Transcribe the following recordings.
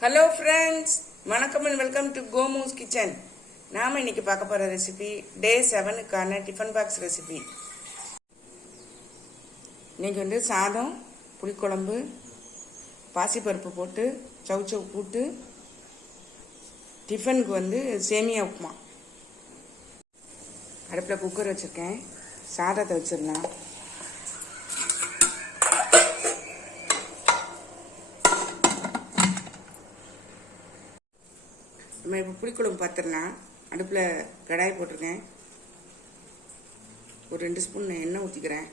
Hello friends, வணக்கம் and welcome to கோமூஸ் kitchen. நாம் இன்னைக்கு பார்க்க போகிற ரெசிபி டே 7க்கான டிஃபன் பாக்ஸ் ரெசிபி. இன்னைக்கு சாதம், புளிக்குழம்பு, பாசிப்பருப்பு போட்டு சவுச்சவு கூட்டு, டிஃபனுக்கு சேமியா உப்புமா. அடுப்பில் குக்கர் வச்சுருக்கேன். சாதத்தை வச்சிடலாம். நம்ம இப்போ புளிக்குழம்பு பார்த்துடலாம். அடுப்பில் கடாய் போட்டிருக்கேன். ஒரு 2 ஸ்பூன் எண்ணெய் ஊற்றிக்கிறேன்.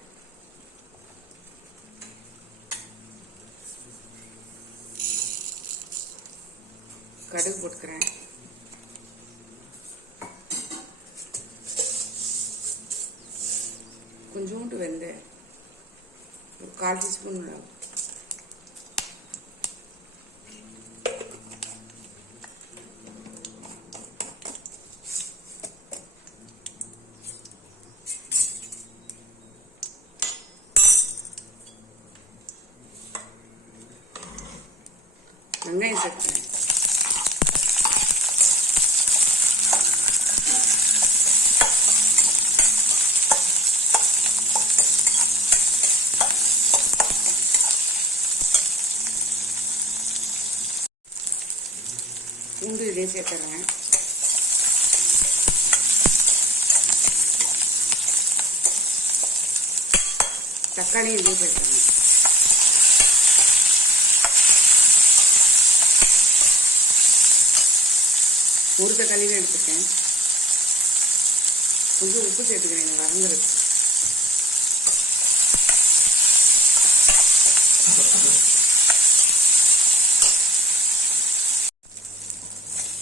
கடுகு போட்டுக்கிறேன். கொஞ்சோண்டு வெந்தயம், ஒரு 1/4 டீஸ்பூன் மிளகு, வெங்காயம் சேர்த்துக்கிறேன். பூண்டு இதே சேர்த்துறேன். தக்காளி இதே சேர்த்துறேன். ஒரு தக்காளி தான் எடுத்துருக்கேன். கொஞ்சம் உப்பு சேர்த்துக்கிறேன் வதங்குறதுக்கு.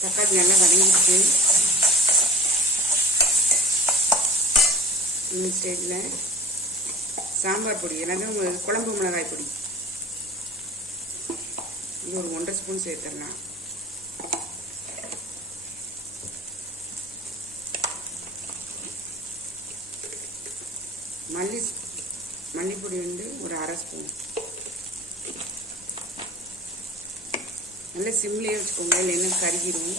தக்காளி நல்லா வதங்கிடுச்சு. இந்த ஸ்டேஜில் சாம்பார் பொடி, எல்லாமே குழம்பு மிளகாய் பொடி, இது ஒரு 1.5 ஸ்பூன் சேர்த்துடலாம். மல்லிப்பொடி ஒரு 1/2 ஸ்பூன். நல்லா சிம்லேயே வச்சுக்கோங்க, இல்லைன்னா கருகிடும்.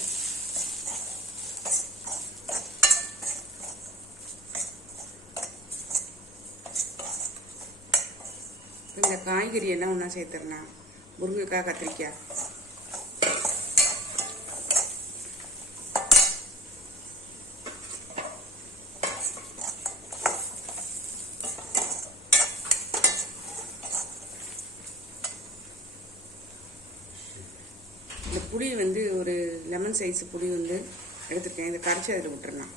இந்த காய்கறி எல்லாம் ஒன்றா சேர்த்துடலாம். முருங்கைக்காய், கத்திரிக்காய், இந்த புளி ஒரு லெமன் சைஸ் புளி எடுத்துருக்கேன். இதை கரைச்சி அதில் விட்டுறலாம்.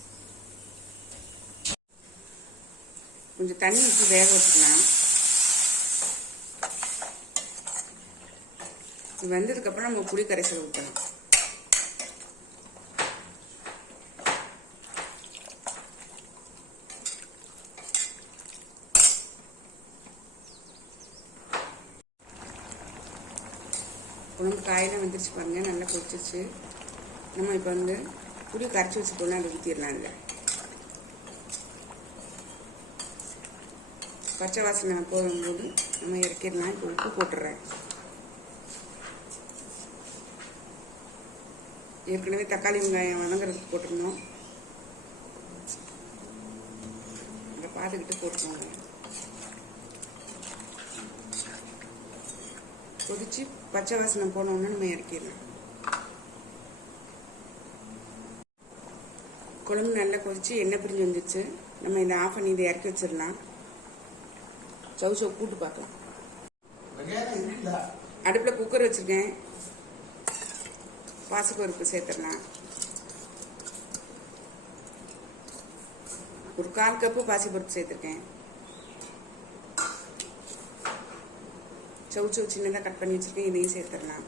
கொஞ்சம் தண்ணி ஊற்றி வேக வச்சுக்கலாம். இது வந்ததுக்கப்புறம் நம்ம புளி கரைசல் ஊற்றலாம். குழம்பு காயெல்லாம் வந்துருச்சு பாருங்க, நல்லா கொதிச்சிச்சு. நம்ம இப்போ புளி கரைச்சி வச்சுட்டோம்னா அதை ஊற்றிடலாம். இல்லை பச்சை வாசனை போகும்போது நம்ம இறக்கிடலாம். இப்போ உப்பு போட்டுடுறேன். ஏற்கனவே தக்காளி வெங்காயம் வதங்குறதுக்கு போட்டுருந்தோம். அதை பார்த்துக்கிட்டு போட்டுக்கோங்க. கொதிச்சு பச்சை வாசனை போனோம்னா நம்ம இறக்கிடலாம். குழம்பு நல்லா கொதிச்சு எண்ணெய் பிரிஞ்சு வந்துச்சு. நம்ம இதை ஆஃப் பண்ணி இதை இறக்கி வச்சிடலாம். சவுச்சவு கூட்டு பார்க்கலாம். அடுப்பில் குக்கர் வச்சுருக்கேன். பாசிப்பருப்பு சேர்த்துடலாம். ஒரு 1/4 கப்பு பாசிப்பருப்பு சேர்த்துருக்கேன். சவுச்சவு சின்னதாக கட் பண்ணி வச்சுருக்கேன். இதையும் சேர்த்துடலாம்.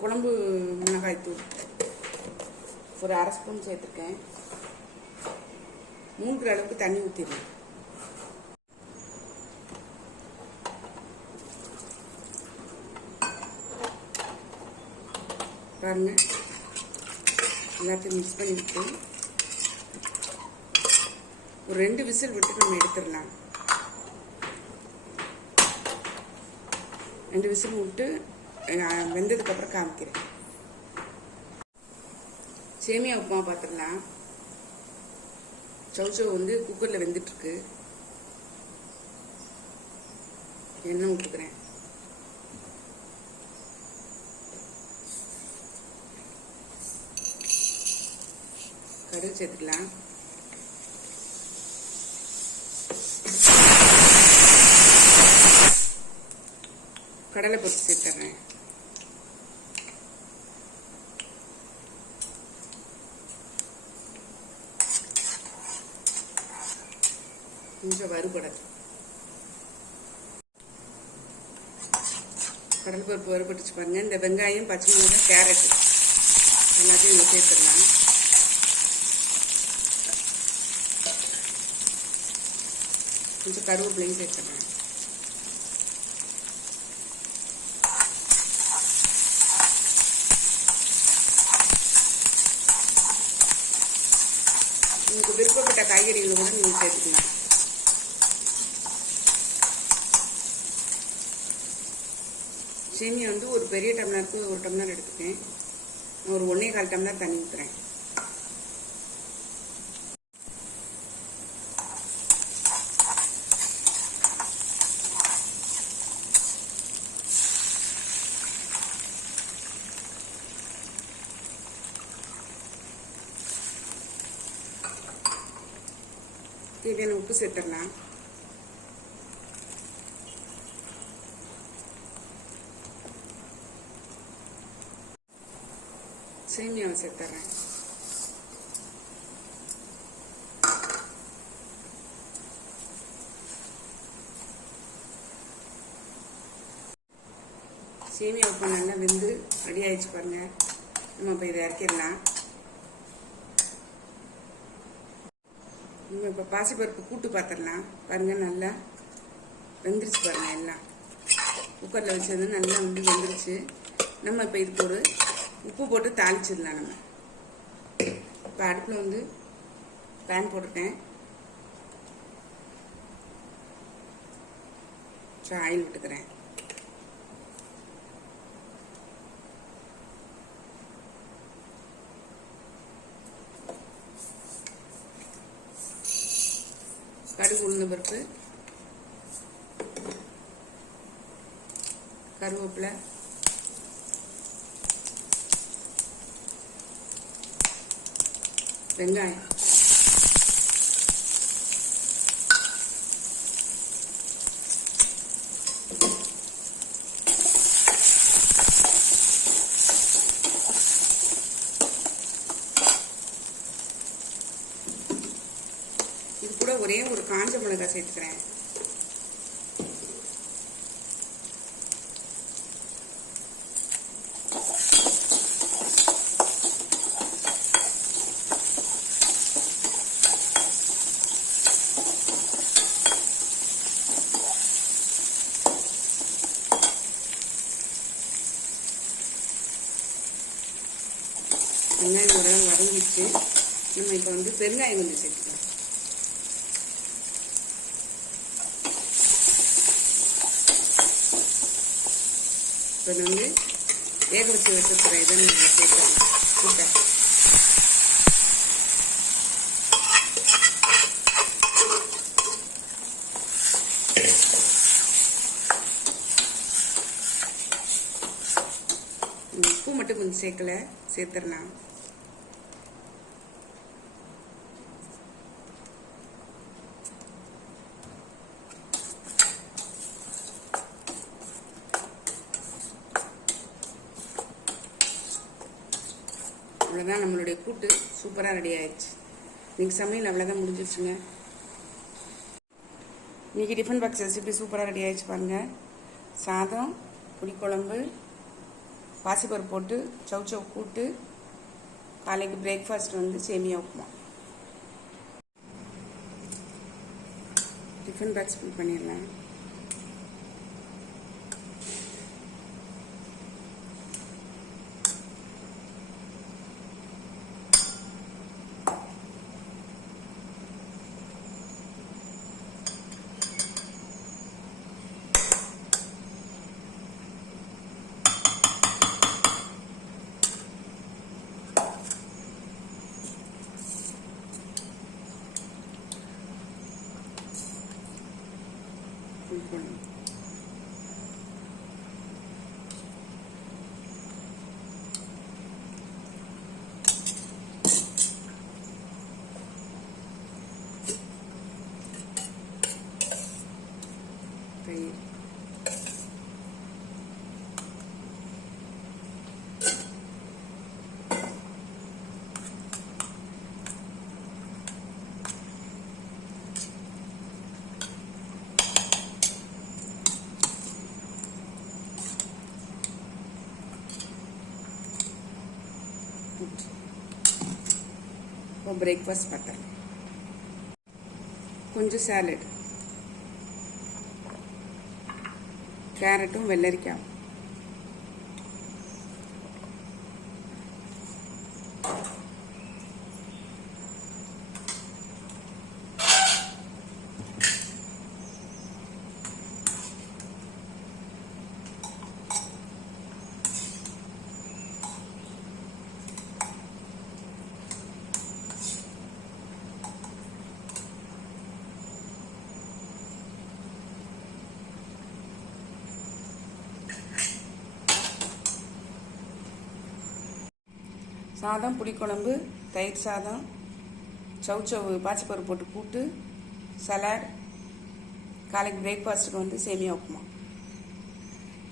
குழம்பு மிளகாய் தூள் ஒரு 1/2 ஸ்பூன் சேர்த்துருக்கேன். 3 அளவுக்கு தண்ணி ஊற்றிடுறேன். பாருங்கள், எல்லாத்தையும் மிக்ஸ் பண்ணிவிட்டு ஒரு 2 விசில் விட்டு நம்ம எடுத்துடலாம். 2 விசில் விட்டு வெந்ததுக்கப்புறம் காமிக்கிறேன். சேமியா உப்புமா பார்த்துடலாம். சௌச்சௌ வந்து குக்கரில் வெந்துட்டுருக்கு. எண்ணெய் ஊற்றுக்கிறேன். கடுகு சேர்த்துக்கலாம். கடலை பருப்பு சேர்த்துறேன். கொஞ்சம் வறுபடல். கடலை பருப்பு வறுபட்டுச்சு பாருங்க. இந்த வெங்காயம், பச்சை மிளகாய், கேரட் எல்லாத்தையும் இங்கே சேர்த்துடலாம். கொஞ்சம் கருவேப்பிலையும் சேர்த்துடலாம். உங்களுக்கு விருப்பப்பட்ட காய்கறிகளை கூட நீங்கள் சேர்த்துக்கலாம். சேமியா வந்து ஒரு பெரிய டம்ளருக்கு 1 டம்ளர் எடுத்துட்டேன். ஒரு 1.25 டம்ளர் தண்ணி ஊற்றுறேன். தேவையான உப்பு சேர்த்துடலாம். சேமியாவை சேர்த்துறேன். சேமியா உப்பு நல்லா வெந்து ரெடி ஆயிடுச்சு பாருங்க. நம்ம இப்போ இதை இறக்கிடலாம். நம்ம இப்போ பாசிப்பருப்பு கூட்டு பார்த்துடலாம். பாருங்க நல்லா வெந்துருச்சு பாருங்க. எல்லாம் குக்கரில் வச்சது நல்லா வந்து வெந்துருச்சு. நம்ம இப்போ இதுக்கு ஒரு உப்பு போட்டு தாளிச்சிடலாம். நம்ம இப்போ அடுப்பில் வந்து பேன் போட்டுட்டேன். ஆயில் விட்டுக்கிறேன். கடுகு, உளுந்த பருப்பு, கருவேப்பிலை, வெங்காயம், இது கூட ஒரே ஒரு காஞ்ச மிளகாய் சேர்த்துக்கிறேன். வெங்காயம் ஓரளவு வதங்கிடுச்சு. நம்ம இப்போ வந்து பெருங்காயம் கொஞ்சம் சேர்த்துக்கலாம். இப்போ வந்து வேக வச்சு வச்சுருக்கிற இதை நம்ம சேர்க்கலாம். கூட்டை உப்பு மட்டும் கொஞ்சம் சேர்க்கல, சேர்த்துடலாம். அவ்வளோதான், நம்மளுடைய கூட்டு சூப்பராக ரெடி ஆயிடுச்சு. இன்னைக்கு சமையல் அவ்வளோதான் முடிஞ்சிருச்சுங்க. இன்னைக்கு டிஃபன் பாக்ஸ் ரெசிபி சூப்பராக ரெடி ஆயிடுச்சு பாருங்கள். சாதம், புளிக்குழம்பு, பாசிப்பருப்பு போட்டு சௌச்சௌ கூட்டு, காலைக்கு பிரேக்ஃபாஸ்ட் வந்து சேமியா உப்புமா. டிஃபன் பாக்ஸ் ஃபில் பண்ணிடலாம். புளிக்குழம்பு. தயிர். இப்போ பிரேக்ஃபாஸ்ட் பார்த்துடலாம். கொஞ்சம் சாலட், கேரட்டும் வெள்ளரிக்காயும். சாதம், புளிக்குழம்பு, தயிர் சாதம், சவுச்சவு பாசிப்பருப்பு போட்டு கூட்டு, சலாட். காலைக்கு பிரேக்ஃபாஸ்ட்டுக்கு வந்து சேமியா உப்புமா.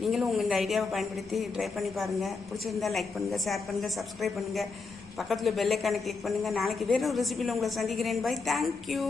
நீங்களும் உங்கள் இந்த ஐடியாவை பயன்படுத்தி ட்ரை பண்ணி பாருங்கள். பிடிச்சிருந்தா லைக் பண்ணுங்கள், ஷேர் பண்ணுங்கள், சப்ஸ்கிரைப் பண்ணுங்கள், பக்கத்தில் பெல் ஐக்கானை கிளிக் பண்ணுங்கள். நாளைக்கு வேறு ஒரு ரெசிபியில் உங்களை சந்திக்கிறேன். பை. தேங்க்யூ.